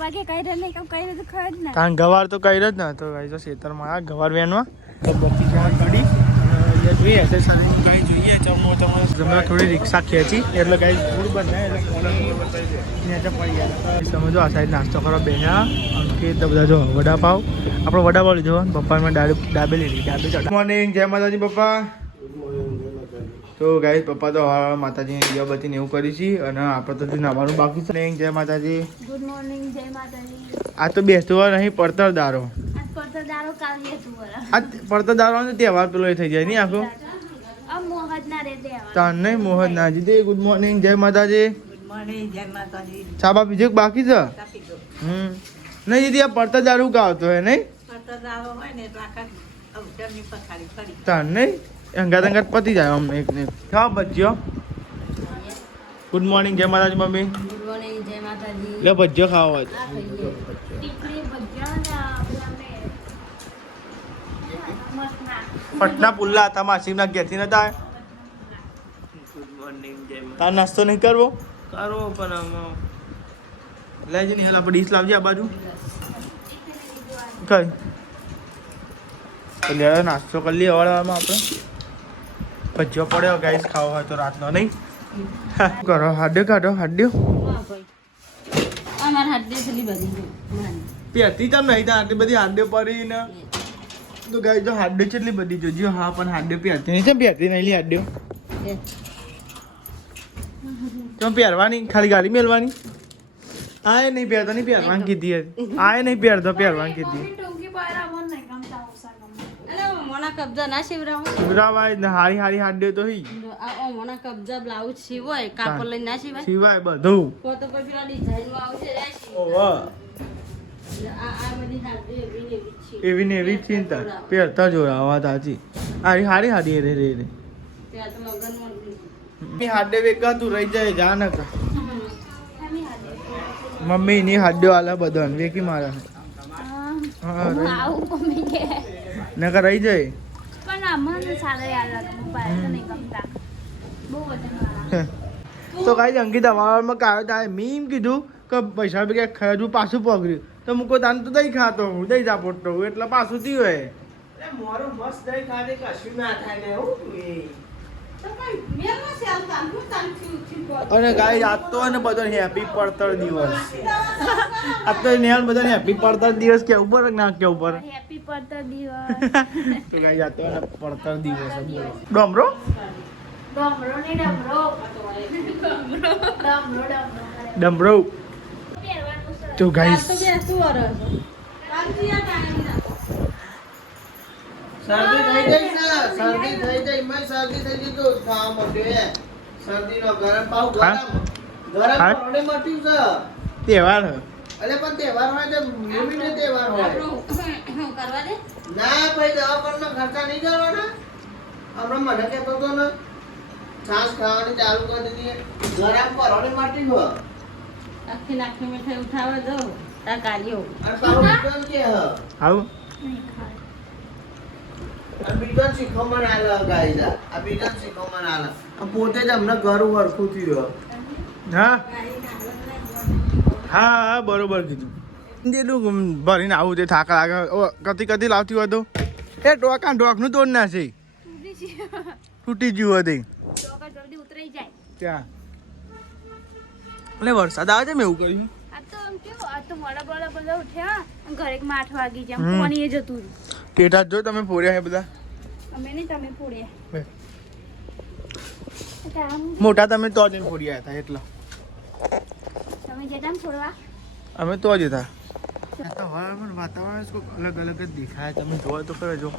પપ્પા કે કઈ નહીં કામ કઈ તો ખર જ ના કારણ ગવાર તો કઈ જ ના તો ગાઈસ ખેતરમાં આ ગવાર વેણવા તો બત્તી જવા પડી જોઈએ એટલે સારી ગાઈ જોઈએ ચમો તમે થોડી રિક્ષા ખેંચી એટલે ગાઈ ફૂડ બને એટલે નેચે પડી ગયા સમજો આ સાઈડ નાસ્તો કરવા બેના અંકિત બધા જો વડાપાવ આપણો વડાપાવ લીધો પપ્પા મેં ડાબે લીધી ડાબે ચડ મોર્નિંગ જય માતાજી પપ્પા તો ગાઈસ પપ્પા તો માતાજીની દીવાબત્તી ને એવું કરી છે અને આપણે તો નાવાનું બાકી છે જય માતાજી ગુડ મોર્નિંગ જય માતાજી આ તો બેસતો નહીં પડતર દારો આજ પડતો દારો કાલ લેતું વરા આ પડતર દારો તહેવાર પેલો થઈ જાય નહીં આખો આ મોહજ ના રે દેવા તાન નહીં મોહન ના જીતે ગુડ મોર્નિંગ જય માતાજી ગુડ મોર્નિંગ જય માતાજી ચા બીજું બાકી છે નહીં દીદી આ પડતર દારૂ ગાવતો હે નહીં પડતર દારો હોય ને એટલે આખા અવસરની પથારી ફરી તાન નહીં અંગાત અંગાત પતી જાય આમ એક ને ખાવ ભજીયો ગુડ મોર્નિંગ જય માતાજી મમ્મી ગુડ મોર્નિંગ જય માતાજી લે ભજીયો ખાવા ટીકડી ભજ્યા પટના પુલ્લા હતા માસીના ઘેરથી નતા ગુડ મોર્નિંગ જય તાર નાસ્તો નહીં કરવો કરો પણ લેજે નહીં હાલ આપણે ડીશ લાવજે આ બાજુ કઈ લે નાસ્તો કરી લઈએ અવાડવામાં આપણે ભજીયો પડ્યો ગાઈસ ખાવો હોય તો રાતનો નહીં કરો હાડ્યો કાઢો હાડ્યો અમાર હાડે છેલી બધી પહેરતી તમ નહીં ત્યાં આટલી બધી હાડ્યો પડી ને તો ગાઈસ તો હાડ્યો કેટલી બધી જોજો હા પણ હાડ્યો પહેરતી નહીં છે પહેરતી નહીં લી હાડ્યો તમે પહેરવાની ખાલી ગાડી મેલવાની આય નહીં પહેરતો નહીં પહેરવાની કીધી હતી આય નહીં પહેરતો પહેરવાની કીધી ટોંકી પાયરા મન નહીં ગમતા ઓસા ગમ અલે મોના કબજા ના શિવરાવ શિવરાવાય ને હારી હારી હાડ્યો તો હી આ મોના કબજા બ્લાઉઝ સીવાય કાપડ લઈને ના સીવાય સિવાય બધું તો તો પછી આ ડિઝાઇન માં આવશે રે ઓહો આ બધી હાડે એવી છે એવી ને એવી ચિંતા પહેરતા જોડા વાત સાચી હારી હારી હાડી રે રે રે ત્યાં તો લગન માં મી હાડે વેકા તું રહી જાય જા ન કર મમ્મી ની હાડ્યો આલા બદન વેકી મારા હા આવું મમ્મી કે નકર રહી જાય પણ અમને સારા યાદ લાગે પપ્પા તો નહીં ગમતા બહુ વજન વાળા તો કાંઈ અંકિત અમારામાં કાયો થાય મીમ કીધું કે પૈસા બી ક્યાંક ખાધું પાછું પકડ્યું તો મૂકો તાન તો દહીં ખાતો હું દહીં ઝાપટતો હું એટલે પાછું થયું હોય મોરું મસ્ત દહીં ખાધે કશું ના થાય ને હું અને ગાય આજ તો ને બધો હેપી પડતર દિવસ આજ તો નેહાલ બધો હેપી પડતર દિવસ કે ઉપર ના કે ઉપર હેપી પડતર દિવસ તો ગાય આજ તો ને પડતર દિવસ બોલો ડોમરો ડમરો ને ડમરો ડમરો ડમરો તો ગાઈસ શરદી થઈ ગઈ છે શરદી થઈ ગઈ મેં શરદી થઈ ગઈ તો ખાવા માંડ્યો હે શરદી નો ગરમ પાવ ગરમ હા? પરણે મટ્યું છે તહેવાર હે. અલે પણ તહેવાર હોય તો લિમિટેડ તહેવાર હોય કરવા દે ના ભાઈ દવાખાના ખર્ચા નહીં કરવાના હમણાં મને કહેતો હતો ને છાસ ખાવાની ચાલુ કરી દીધી ગરમ પરણે મટી ગયો આખી નાખી મીઠાઈ ઉઠાવવા દો તા કાઢ્યો અને પાછું બીજું કે હ આવું આ બીજું શીખવણ આલે ગાઈસ આ બીજું શીખવણ આલે આ પોતે જ હમણાં ઘર વરખું થયું હા હા બરોબર કીધું જેટલું ભરીને આવું તે થાક લાગે કતી કતી લાવતી હોય તો એ ડોકા ડોકનું તોડ ના છે તૂટી ગયું હતી જલ્દી ઉતરાઈ જાય ત્યાં એટલે વરસાદ આવે છે મેં એવું કર્યું આ તો આમ કેવું આ તો મોડા મોડા બધા ઉઠ્યા ઘરે 8 વાગી જાય પાણી એ જતું રહ્યું ટેટા જો તમે ફોડ્યા છે બધા અમે નહીં તમે ફોડ્યા મોટા તમે તો જ ફોડ્યા હતા એટલા તમે જતા ફોડવા અમે તો જ હતા હવામાન વાતાવરણ જ અલગ અલગ જ દેખાય તમે જોવો તો ખરો જો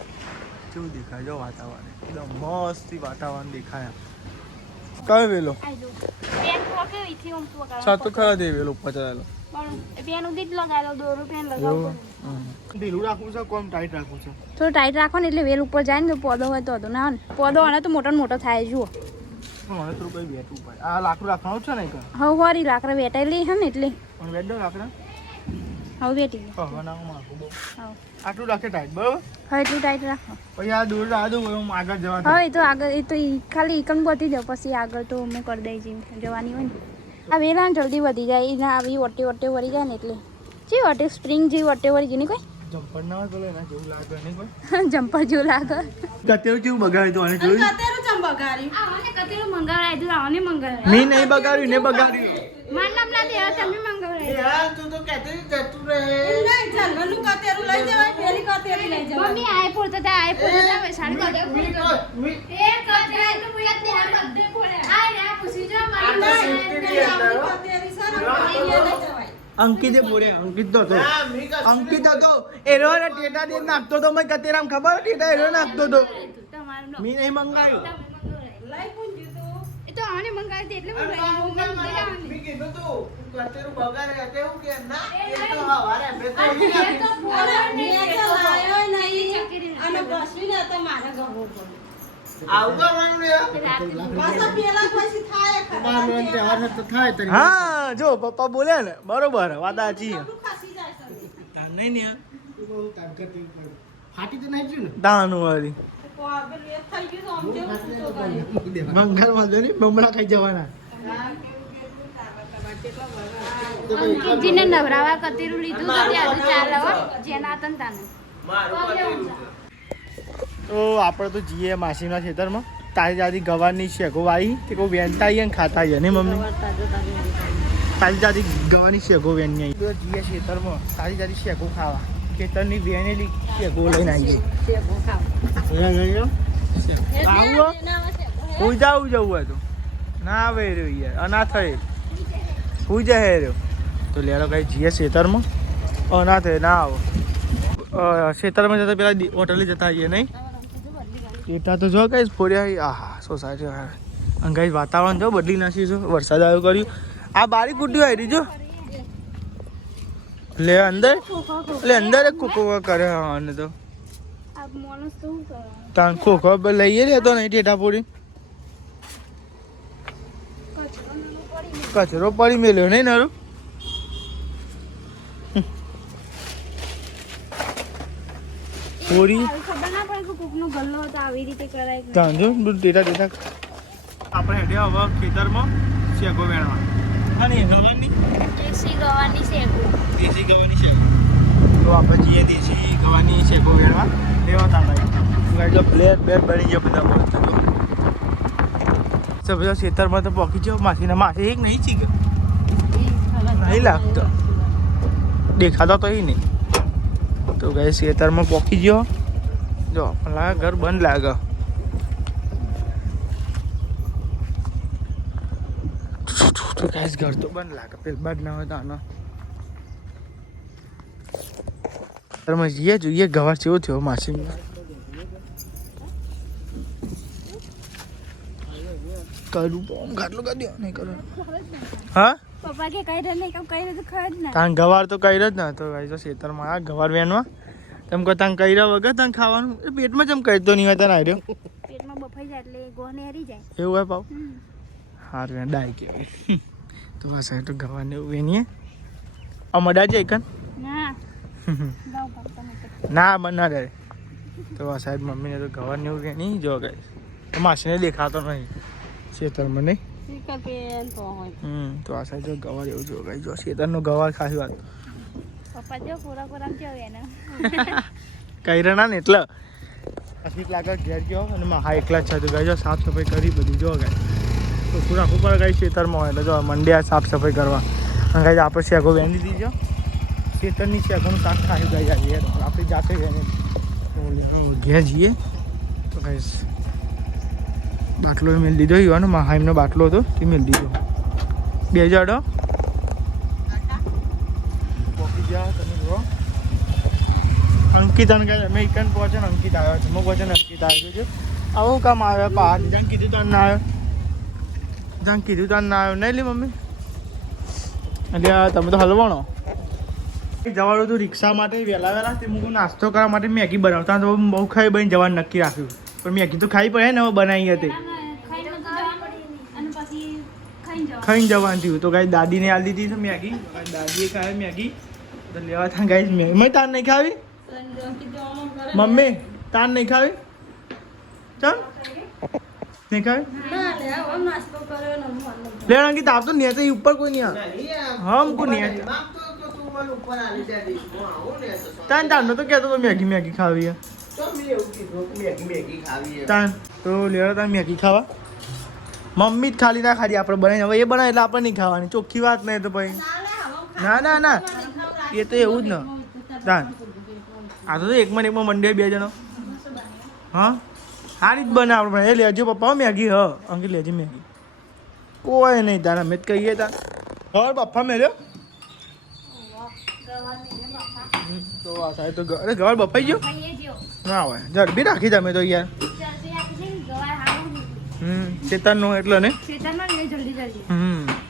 કેવું દેખાય જો વાતાવરણ એકદમ મસ્ત વાતાવરણ દેખાય કયો વેલો પેન પોકે ઈથી ઓમ પોકા સાતો ખરા દે વેલો ઉપર ચાલો પણ પેન ઉદી જ લગાવેલો દોરો પેન લગાવો ઢીલું રાખવું છે કોમ ટાઈટ રાખવું છે થોડું ટાઈટ રાખો ને એટલે વેલ ઉપર જાય ને તો પોદો હોય તો ના ને પોદો આને તો મોટો ને મોટો થાય જુઓ મને થોડું કઈ બેઠવું પડે આ લાકડું રાખવાનું છે ને એક હવે હોરી લાકડા વેટાયેલી છે ને એટલે પણ બેઠો લાકડા હવે વેટી ગયો બનાવવામાં આખું બહુ હા આટલું રાખે ટાઈટ બરાબર હવે એટલું ટાઈટ રાખો પછી આ દૂર આ દઉં હું આગળ જવા હવે એ તો આગળ એ તો ખાલી ઈકન બધી જાવ પછી આગળ તો હું કરી દઈ જવાની હોય ને આ વેલા જલ્દી વધી જાય એના આવી ઓટે ઓટે વળી જાય ને એટલે જી વટે સ્પ્રિંગ જેવી વટેવર જેની કોઈ જમ્પર ના હોય પેલો એના જેવું લાગે નહીં કોઈ જમ્પર જેવું લાગે કતેરું કેવું બગાડ્યું તો આને જોયું કતેરું ચમ બગાડ્યું આવને કતેરું મંગાવરાય દઉં આવને મંગાવરાય મેં નહીં બગાડ્યું ને બગાડ્યું માર નામ ના દેવા તમે મંગાવરાય યાર તું તો કહેતી હતી જતું રહે નહીં જંગલનું કતેરું લઈ જવાય પેલી કતેરી લઈ જવાય મમ્મી આય પોતા તા આય પોતા તા સાડી કાઢે મી એ કતેરું તો મુયા તે બધે ફોડ્યા આય રે પૂછી જો મારી કતેરી છે ને લઈ જવાય અંકિતે બોલે અંકિત તો હતો ના મી કશું અંકિત હતો એનો ને ટેટા દે નાખતો તો મેં કતેરામ ખબર ટેટા એનો નાખતો તો તમારું નો મેં નહીં મંગાવ્યું લઈ પૂંજી તું એ તો આને મંગાવી દે એટલે મી કીધું તું કતેરું બગાડે તેવું કે ના એ તો હવારે બે તો એ તો અરે મેં તો લાયો ચકરી નહીં અને બસવીને તો મારે ગમવું પડે આવું કરવાનું ને પાછા પેલા પછી થાય ખરા બારનો તહેવાર તો થાય તરી હા જો પપ્પા બોલ્યા ને બરોબર વાત સાચી તું ખાસી જાય છે તાર નહીં ને ફાટી તો નહીં ગયું તાનું વાળી તો આપણે લેટ થઈ ગયું તો આમ જેવું તો કરે ને બંગાળ વાંધો નહીં બમણા ખાઈ જવાના અંકિતજીને નવરાવા કતેરું લીધું તો તે હજુ ચાલવા જેના તન તાને મારું કતેરું છે. તો આપણે તો જઈએ માસીના ખેતરમાં તાજી તાજી ગવારની શેકો વાવી તે કોઈ વેનતા આવીએ ને ખાતા આવીએ ને મમ્મી તાજી તાજી ગવાની શેકો વેનની આવી તો જઈએ ખેતરમાં તાજી તાજી શેકો ખાવા ખેતરની વેનેલી શેકો લઈને આવીએ આવું હું જાવું જવું હોય તો ના આવે રહ્યો યાર અનાથ હોય હું જાય રહ્યો તો લેડો કઈ જઈએ ખેતરમાં અનાથ હોય ના આવો ખેતરમાં જતા પેલા હોટલે જતા આવીએ નહીં એટા તો જો કઈ ફોડ્યા આહા સોસાયટી અંગાઈ વાતાવરણ જો બદલી નાખીશું વરસાદ આવ્યો કર્યું આ બારી કુટ્યું આવી જો લે અંદર એટલે અંદર એક કુકો કરે અને તો આ માણસ તો શું કરે તાન ખોખો લઈએ લેતો નહીં ટેટા પૂરી કચરો પડી મેલ્યો નહીં નરું પૂરી ખબર ના પડે કે કોકનો ગલ્લો હતો આવી રીતે કરાય જાણજો ટેટા આપણે હેડ્યા હવે ખેતરમાં શેકો વેણવા અને ગવાની દેશી ગવાની શેકો દેશી ગવાની શેકો તો આપણે જઈએ દેશી ગવાની શેકો વેણવા લેવા તા ભાઈ જો પ્લેટ બેટ બની ગયા બધા મસ્ત તો બધા ખેતરમાં તો પોકી જાવ માસી એક નહીં ચીક નહીં લાગતો દેખાતો તો એ નહીં તો ગાઈસ ખેતરમાં પોકી ગયો જો પણ લાગે ઘર બંધ લાગે તો ગાઈસ ઘર તો બંધ લાગે પેલ બાદ ના હોય તો આનો ઘરમાં જઈએ જોઈએ ગવાર જેવો થયો માસી કરું બોમ ખાટલું કરી દો નહીં કરો હા પપ્પા કે કઈ રહે નહીં કઈ રહે તો ખર જ ના તાન ગવાર તો કઈ જ ના તો ગાઈસ ખેતરમાં આ ગવાર વેણવા તેમ કહો તાન કઈ વગર તાન ખાવાનું એ પેટમાં જેમ કઈ તો નહીં હોય તાન આવ્યો પેટમાં બફાઈ જાય એટલે ગોને હરી જાય એવું હોય પાવ હારું ડાય કેવી તો આ સાઈડ તો ગવારને એવું વેણીએ અમડા જાય કન ના ગાવ ગાવ તમે ના બના દે તો આ સાઈડ મમ્મીને તો ગવારને એવું વેણી જો ગાઈસ તો માસીને દેખાતો નહીં ખેતરમાં નહીં શીખર પેન તો હોય તો આ સાઈડ જો ગવાર એવું જો ગાઈસ જો ખેતરનો ગવાર ખાસી વાત પપ્પા જો પૂરા પૂરા કેવું એને કૈરણા ને એટલે અસ્મિત લાગે ઘેર ગયો અને હા એકલા જ છે તો ગાઈ સાફ સફાઈ કરી બધી જો ગાય તો પૂરા ઉપર ગાઈ ખેતરમાં હોય એટલે જો મંડ્યા સાફ સફાઈ કરવા અને ગાઈ આપણે શેકો વેની દીધો ખેતરની શેકોનું શાક ખાઈ ગાઈ જઈએ આપણી જાતે વેની ઘેર જઈએ તો ગાઈ બાટલો મેળ દીધો યુવાનો હાઈમનો બાટલો હતો તે મેળ દીધો 2000 પોકી ગયા તમે જુઓ અંકિત અને અમે ઇકન પહોંચે ને અંકિત આવ્યો છે હું પહોંચે ને અંકિત આવ્યો છે આવું કામ આવે પહાડ જ્યાં કીધું તાન ના આવ્યો જ્યાં કીધું તાન ના આવ્યો નહીં લે મમ્મી એટલે તમે તો હલવાણો જવાનું હતું રિક્ષા માટે વહેલા તે મૂકું નાસ્તો કરવા માટે મેગી બનાવતા તો બહુ ખાઈ બની જવાનું નક્કી રાખ્યું પણ મેગી તો ખાઈ પડે ને હવે બનાવી હતી ખાઈને જવાનું થયું તો ગાઈ દાદીને આલી દીધી છે મેગી દાદીએ ખાય મેગી તો લેવા હતા ગાઈ મેગી મેં તાર નહીં ખાવી મમ્મી તાર નહીં ખાવી ચાલ નહીં ખાવી ના લે હવે નાસ્તો કર્યો ને લે અંકિત આપ તો નેચે ઉપર કોઈ નહીં આવે હમ કોઈ નહીં માગતો તો તું મને ઉપર આલી જાય હું આવું ને તો તાનો તો કહેતો તો મેગી ખાવી છે તો મેં એવું કીધું કે મેગી ખાવી છે તાન તો લેવા તાન મેગી ખાવા મમ્મી જ ખાલી ના ખાલી આપણે બનાવીને હવે એ બનાવે એટલે આપણે નહીં ખાવાની ચોખ્ખી વાત નહીં તો ભાઈ ના એ તો એવું જ ને તાન આ તો એકમાં મંડે બે જણો હા સારી જ બને આપણે એ લેજો પપ્પા મેગી અંકલ લેજે મેગી કોઈ નહીં તારા અમે જ કહીએ તાર હવે પપ્પા મેલ્યો તો આ સાહેબ તો અરે ગવાર બફાઈ ગયો ના હોય ઝડપી રાખી તમે તો યાર ચેતનનો એટલો ને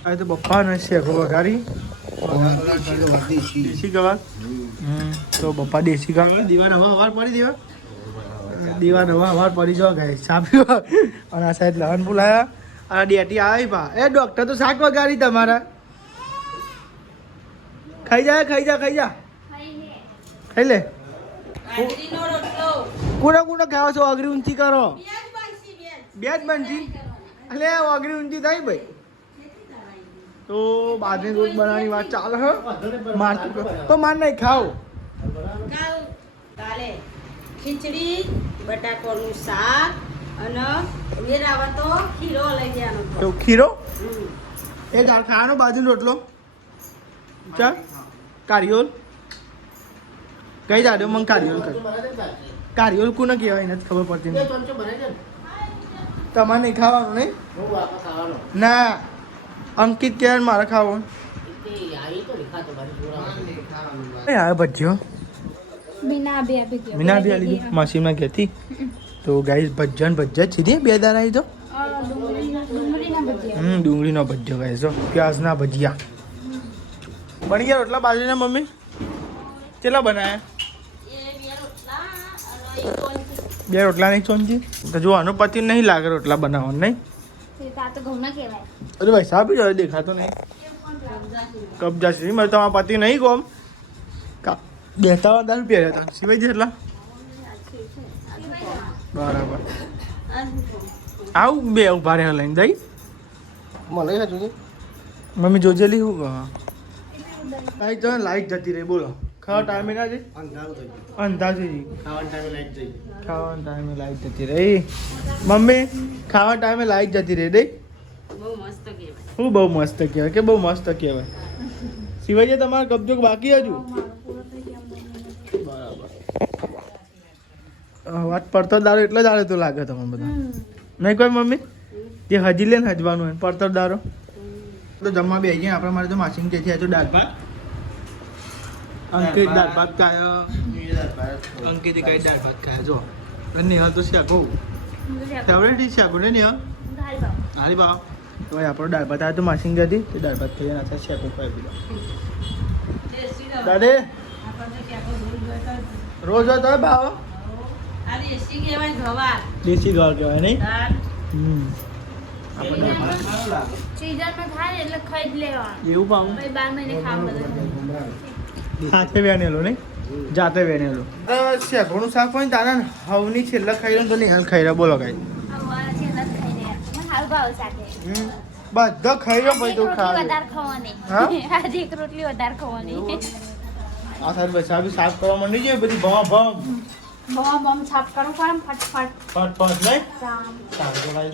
આ તો પપ્પા ને શેકો વઘારી દેશી ગવાર તો પપ્પા દેશી ગવાર દીવાન હવા પડી દીવાન હવા પડી જો ગાય સાપ્યો અને આ સાહેબ લહન બોલાયા આ ડેટી આવી પા એ ડોક્ટર તો શાક વગાડી તમારા ખાઈ જા ખાઈ લે કુણા ખાવા છો અગરી ઊંચી કરો બે જ બનશી એટલે અગરી ઊંચી થાય ભાઈ તો બાજરી દૂધ બનાવવાની વાત ચાલે હ મારતું તો માર નહીં ખાવ કાલે ખીચડી બટાકાનું શાક અને વેરાવા તો ખીરો લઈ જવાનો તો ખીરો એ દાળ ખાવાનો બાજરીનો રોટલો ચા કારિયોલ કઈ જાડો મને કારિયોલ કારિયોલ કોને કહેવાય નથી ખબર પડતી નહીં તમારે નહીં ખાવાનું નહીં ના અંકિત કહેવાય મારે ખાવાનું આવે ભજીયો મીના બે લીધું માસીમાં કહેતી તો ગાઈસ ભજીયા સીધી બે દાડા આવી તો ડુંગળીનો ભજીયો ગાઈસ પ્યાઝના ભજીયા બની ગયા રોટલા બાજરીના મમ્મી કેટલા બનાયા બે રોટલા નહીં ચોંજી તો જો આનો પતિ નહીં લાગે રોટલા બનાવવાનું નહીં અરે ભાઈ સાહેબ જ દેખાતો નહીં કબજા છે મારે તમારા પતિ નહીં કોમ બેસતા વાર રૂપિયા હતા સિવાય એટલા બરાબર આવું બે ઉભા રહ્યા લઈને જઈ મને હજુ મમ્મી જોજેલી હું કહા તો લાઈટ જતી રહી બોલો ખાવા ટાઈમે ના જઈ અંદાજ ખાવા ટાઈમે લાઈટ જતી રહી મમ્મી ખાવા ટાઈમે લાઈટ જતી રહી દઈ બહુ મસ્ત કહેવાય હું બહુ મસ્ત કહેવાય કે બહુ મસ્ત કહેવાય સિવાય તમારો કબજો બાકી હજુ બરાબર વાત પડતો દારો એટલે દાડે તો લાગે તમને બધા નહીં કોઈ મમ્મી તે હજી લે ને હજવાનું હોય પડતો દારો તો જમવા બે ગયા આપણે મારે તો માસીને કે છે તો દાળ ભાત અંકિત દાળ ભાત ખાયો અંકિત કઈ દાળ ભાત ખાયા જો નિહાલ તો શેકો ફેવરેટ ડીશ શેકો ને નિહાલ હારી ભાવ તો ભાઈ આપણો દાળ ભાત આવ્યો તો માસીને ગઈ તે દાળ ભાત ખાઈ નાખે શેકો ખાઈ દીધો દાદે રોજ હોય તો ભાવ દેશી ઘર કહેવાય નહીં સીઝનમાં થાય એટલે ખાઈ જ લેવાનું એવું પાવું પછી 12 મહિને ખાવાનું હાથે વેણેલો નહીં જાતે વેણેલો શેકોનું શાક હોય ને તારા હવની છેલ્લા ખાઈ લો તો નહીં હાલ ખાઈ રહ્યો બોલો કાંઈ બધા ખાઈ રહ્યો પછી તો વધારે ખાવાની હા? આજે એક રોટલી વધારે ખાવાની આ સાહેબ બસ સાફ કરવા માંડી જાય બધી ભમ બમ છાપ કરું પણ ફટફટ ફટ નહીં કામ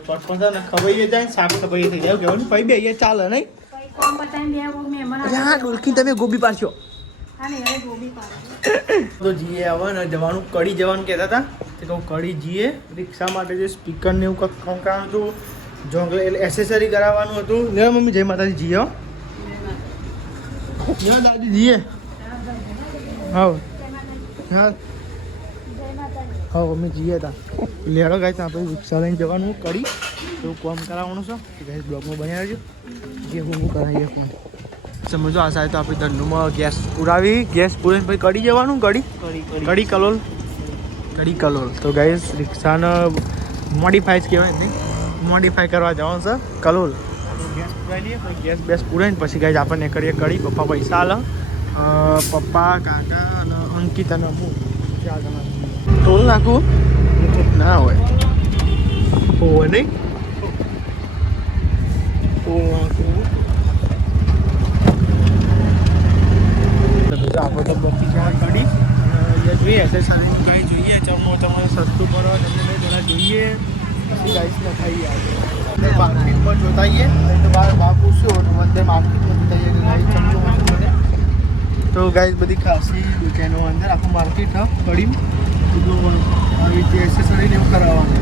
ફટ ને ખવાઈ જાય સાફ સફાઈ થઈ જાય કેવું પછી બે ચાલે નહીં પછી કામ બતાવીને બે મહેમાન હા ડોલકી તમે ગોબી પાડશો હા ને હવે ગોબી પાડો તો જીએ આવે ને જવાનું કડી જવાનું કહેતા હતા કે કહું કડી જીએ રિક્ષા માટે જે સ્પીકર ને એવું કંઈક કામ કરવાનું હતું જોંગલે એટલે એસેસરી કરાવવાનું હતું લે મમ્મી જય માતાજી જીએ હો યા દાદી જીએ હા હા હા મમ્મી જીએ તા લેડો ગાઈસ આપણે રિક્ષા લઈને જવાનું કડી એવું કામ કરાવવાનું છે ગાઈસ બ્લોગમાં બન્યા રહેજો જે હું કરાવીએ ફોન સમજો આ સાહેબ તો આપણે ધંધુમાં ગેસ પુરાવી ગેસ પૂરીને પછી કડી જવાનું કડી કલોલ તો ગાઈસ રિક્ષાને મોડિફાઈ જ કહેવાય નહીં મોડિફાઈ કરવા જવાનું છે કલોલ ગેસ પુરાવી લઈએ પછી ગેસ બેસ પુરાવીને પછી ગાઈસ આપણને કરીએ કડી પપ્પા પૈસા આલે પપ્પા કાકા અને અંકિત અને હું ચાર જણા ટોલ નાખવું ના હોય હોય નહીં ટોલ નાખવું આપણે તો બગીચામાં કડી અહીંયા જોઈએ એસેસરી કાંઈ જોઈએ ચમો તમારે સસ્તું પડવા તમને થોડા જોઈએ પછી ગાઈસને ખાઈએ આપણે માર્કેટમાં જોતાઈએ નહીં તો બહાર પૂછ્યું અંદર માર્કેટમાં જોતાઈએ કે ગાઈસ ચમચો મળે તો ગાઈસ બધી ખાસી દુકાનો અંદર આખું માર્કેટ કડી બધું આવી રીતે એસેસરી એવું કરાવવાનું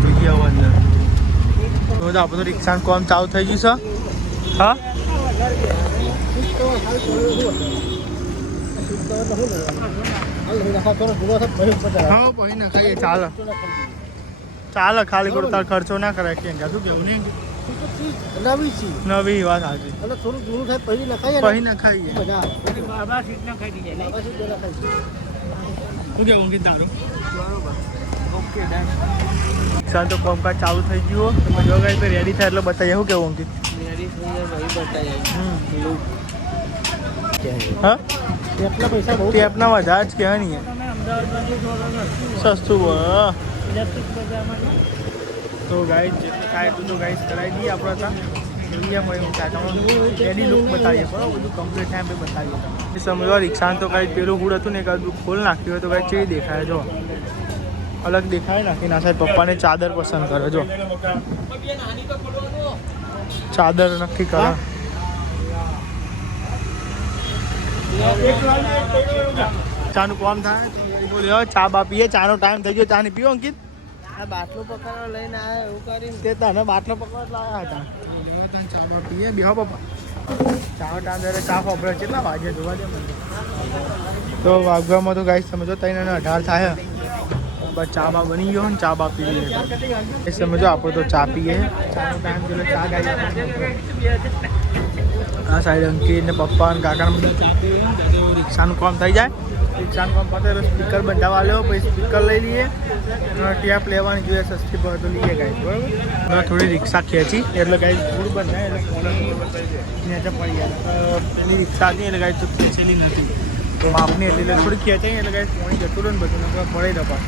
જોઈએ આવો અંદર તો આપણું રિક્ષાનું કામ ચાલુ થઈ ગયું છે હા હા પછી ના ખાઈએ ચાલે ચાલે ખાલી ખોટો તાર ખર્ચો ના કરાય કે શું કેવું નહીં નવી વાત સાચી થોડું જૂનું થાય પછી ના ખાઈએ શું કેવું કે તારું ઓકે ડન રિક્ષા તો કામકાજ ચાલુ થઈ ગયું તમે જો ગાઈ તો રેડી થાય એટલે બતાવીએ શું કેવું અંકિત રેડી થઈ જાય ભાઈ બતાવીએ હા ટેપના પૈસા બહુ ટેપના વધારે જ કહેવાય નહીં સસ્તું તો ગાઈસ જેટલું થાય એટલું તો ગાઈસ કરાવી દઈએ આપણે ત્યાં જોઈએ ભાઈ હું ચાચામાં રેડી લુક બતાવીએ બરાબર બધું કમ્પ્લીટ થાય આપણે બતાવીએ તમે સમજો રિક્ષાનું તો કાંઈ પેલું હુડ હતું ને કાંઈ ખોલ નાખ્યું હોય તો કાંઈ ચેવી દેખાય જો અલગ દેખાય નાખી ના સાહેબ પપ્પાને ચાદર પસંદ કરે જો ચાદર નક્કી કરે ચાનું કામ થાય ચા બા પીએ ચાનો ટાઈમ થઈ ગયો ચા ની પીવો અંકિત આ બાટલો પકડવા લઈને આવ્યા એવું કરીને તે તને બાટલો પકડવા લાવ્યા હતા ચા બા પીએ બેહો પપ્પા ચાનો ટાઈમ ત્યારે ચા પકડે કેટલા વાગે જોવા દે મને તો વાગવામાં તો ગાઈસ સમજો 3:18 થાય બસ ચા બા બની ગયો ને ચા બા પી લઈએ એ સમજો આપણે તો ચા પીએ ચાનો ટાઈમ જોડે ચા ગાઈ આ સાઈડ અંકિત ને પપ્પા ને કાકાને બધા ચા પીએ રિક્ષાનું કામ થઈ જાય રિક્ષાનું કામ પતે એટલે સ્પીકર બંધાવા લ્યો પછી સ્પીકર લઈ લઈએ ટેપ લેવાની જોઈએ સસ્તી પડે તો લઈએ ગાઈસ બરાબર થોડી રિક્ષા ખેંચી એટલે ગાઈસ ફૂડ બંધાય એટલે ફોન નીચે પડી જાય પેલી રિક્ષા હતી એટલે ગાઈસ તો ખેંચેલી નથી તો આપની એટલે થોડી ખેંચાઈ એટલે ગાઈસ પાણી જતું રહે ને બધું પડે દપા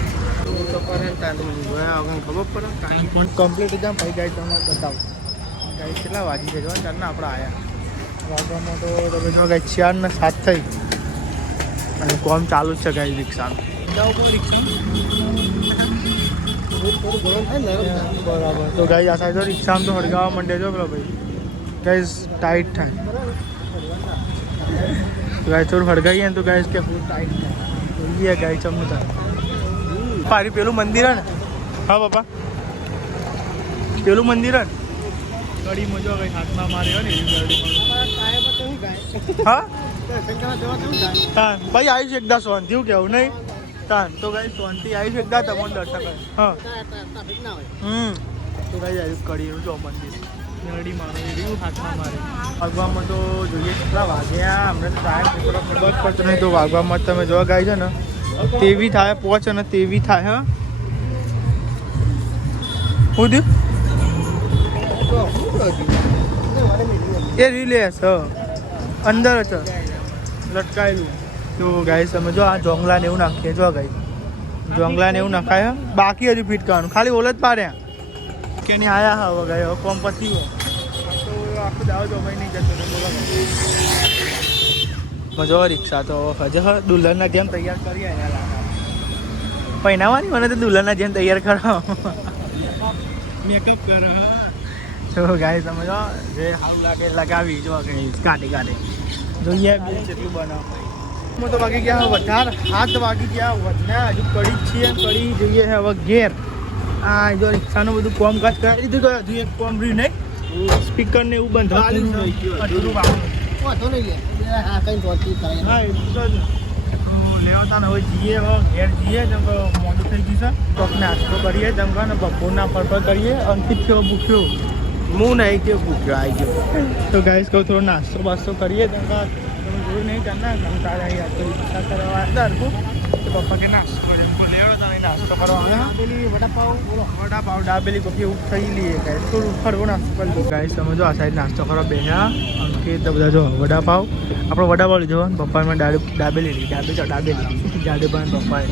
તો કરે જોયા વગર ખબર પડે કમ્પ્લીટ એકદમ ભાઈ ગાઈસ તમને બતાવો ગાઈસ કેટલા વાગી છે જોવા ચાલને આપણે આવ્યા વાગવામાં તો તમે જો ગાઈસ 4 ને 7 થઈ અને કોમ ચાલુ જ છે ગાઈસ રિક્ષાનું બરાબર તો ગાઈસ આ સાઈડ તો રિક્ષામાં તો હળગાવા માંડે જો પેલો ભાઈ ગાઈસ ટાઈટ થાય તો ગાઈસ થોડું હળગાવીએ ને તો ગાઈસ કે ફૂલ ટાઈટ થાય જોઈએ ગાઈસ ચમનું થાય પારી પેલું મંદિર હે ને હા પપ્પા પેલું મંદિર હે ને ગળી મજો ગઈ હાથમાં માર્યો ને હા તાન ભાઈ આવીશ એકદા શાંતિ હું કેવું નહીં તાન તો ગાઈ શાંતિ આવીશ એકદા તમને દર્શન કરે હા તો ગાઈ આવ્યું કડી જો મંદિર નડી મારે એવું હાથમાં મારે વાગવામાં તો જોઈએ કેટલા વાગ્યા હમણાં ટાઈમ ખબર પડતો નહીં તો વાગવામાં તમે જોવા ગાઈ છે ને તેવી થાય પહોંચ અને તેવી થાય હા શું થયું એ રીલે છે અંદર છે લટકાયેલું તો ગાઈ સમજો આ જોંગલાને એવું નાખીએ જો ગાઈ જોંગલાને એવું નખાય બાકી હજુ ફિટ કરવાનું ખાલી ઓલ જ પાડ્યા કે નહીં આયા હા હવે ગાઈ કોમ પતી તો આખું દાવ જો ભાઈ નહીં જતો મજો રિક્ષા તો હજુ દુલ્હનના જેમ તૈયાર કરી પહેનાવાની મને તો દુલ્હનના જેમ તૈયાર કરો મેકઅપ કરો તો ગાઈ સમજો જે સારું લાગે લગાવી જો ગઈ કાઢી જોઈએ જેટલું બનાવ હું તો વાગી ગયા વધારે 7 વાગી ગયા વધના હજુ કડી જ છીએ કડી જોઈએ હવે ઘેર આ જો રિક્ષાનું બધું કામકાજ કરાવી દીધું તો હજુ એક કામ રહ્યું નહીં સ્પીકર ને એવું બંધાવું લેવાતા ને હવે જઈએ ઘેર જઈએ જેમ કે મોડું થઈ ગયું છે તો નાસ્તો કરીએ જેમ કે ને બપોરના ફરફર કરીએ અંકિત કેવો ભૂખ્યું હું નહીં કે ભૂખ્યો આવી ગયો તો ગાઈસ કહું થોડો નાસ્તો બાસ્તો કરીએ જેમ કે તમે જોયું નહીં ચાલના તારે અહીંયા તો ઈચ્છા કરવા અંદર તો પપ્પા કે નાસ્તો કરે લેવડો તમે નાસ્તો કરવા પેલી વડાપાવ બોલો વડાપાવ ડાબેલી કોફી એવું થઈ લઈએ ગાઈસ થોડું ફરવો નાસ્તો કરી લો ગાઈસ તમે જો આ સાઈડ નાસ્તો કરવા બેઠા અંકિત બધા જો વડાપાવ આપણો વડાપાવ લીધો પપ્પાએ ડાબેલી લીધી જાડેભાઈ પપ્પાએ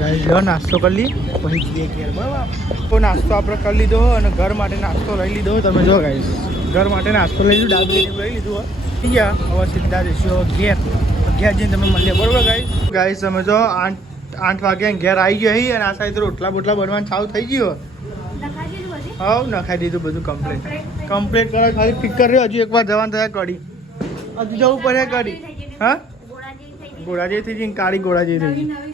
ગાઈસ જો નાસ્તો કરી લઈએ પછી જઈએ ઘેર બરાબર તો નાસ્તો આપણે કરી લીધો અને ઘર માટે નાસ્તો લઈ લીધો તમે જો ગાઈસ ઘર માટે નાસ્તો લઈ લીધું ડાબેલી લઈ લીધું ગયા હવે સીધા જઈશું ઘેર ઘેર જઈને તમે મળીએ બરોબર ગાઈસ તમે જો 8 વાગ્યા ઘેર આવી ગયો અહીં અને આ સાઈડ રોટલા બોટલા બનવાનું ચાલુ થઈ ગયો હા નખાઈ દીધું બધું કમ્પ્લીટ કરે ખાલી ફિકર રહ્યો હજુ એકવાર જવાનું થયા કડી હજુ જવું પડે કડી હા ગોળા જેવી થઈ ગઈ કાળી ગોળા જેવી થઈ ગઈ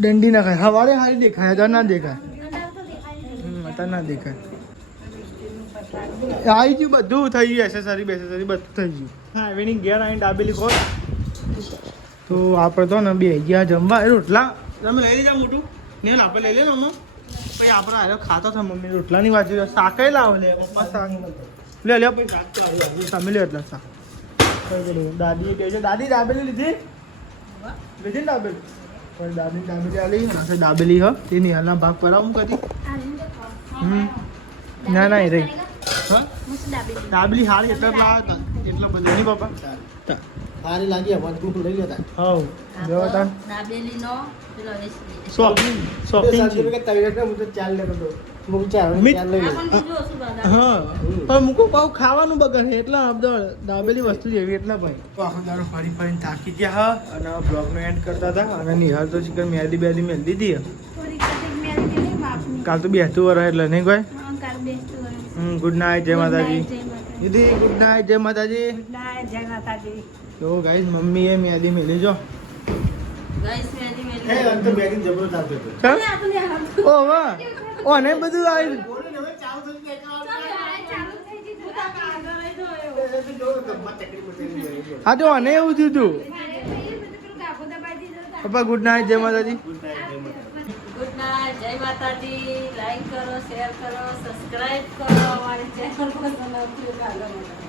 દંડી ના ખાય સવારે સારી દેખાય અત્યારે ના દેખાય અત્યારે ના દેખાય આવી ગયું બધું થઈ ગયું એસેસરી બેસેસરી બધું થઈ ગયું હા એની ઘેર આવીને દાબેલી ખોલ તો આપણે તો ને બે ગયા જમવા એ રોટલા તમે લઈ લીધા મોટું ને આપણે લઈ લે ને અમ્મા પછી આપણે આવ્યો ખાતો હતા મમ્મી રોટલાની વાત શાક લાવો લે પપ્પા શાક લે પછી શાક તમે લે એટલા શાક દાદી કહે છે દાદી દાબેલી લીધી લીધી ને દાબેલી પણ દાદી દાબેલી આલી દાબેલી હ તે નિહાલના ભાગ પર આવું કદી ના ના એ રહી હા દાબેલી હારી એટલે લાવ્યા હતા એટલો બધો નહીં બાપા સારી લાગી હવે તું લઈ લેતા હા જોવા તા દાબેલીનો પેલો શોખીન છે કે તૈયાર હું તો ચાલ લેતો તો મુક ચાલ ચાલ લઈ લે હા પણ મૂકો પાવ ખાવાનું બગડે એટલા અબદળ દાબેલી વસ્તુ જેવી એટલા ભાઈ આખો દારો ફરી ફરીને થાકી ગયા હા અને બ્લોગનો એન્ડ કરતા હતા અને નિહાર તો શીખર મેદી બેદી મેલ દીધી કાલ તો બેસતું વર એટલે નહીં કોઈ ગુડ નાઇટ જય માતાજી દીદી ગુડ નાઇટ જય માતાજી તો ગાઈસ મમ્મી એ મેદી મેલી જો ગાઈસ મેદી મેલી હે અંત બેગિંગ જબરો ચાલતો હતો ઓ વાહ ઓ ને બધું આવી બોલે હવે ચાલુ થઈ ગયું હા તો અને એવું થયું તું પપ્પા ગુડ નાઇટ જય માતાજી ગુડ નાઇટ જય માતાજી લાઈક કરો શેર કરો સબસ્ક્રાઇબ કરો અમારી ચેનલ પર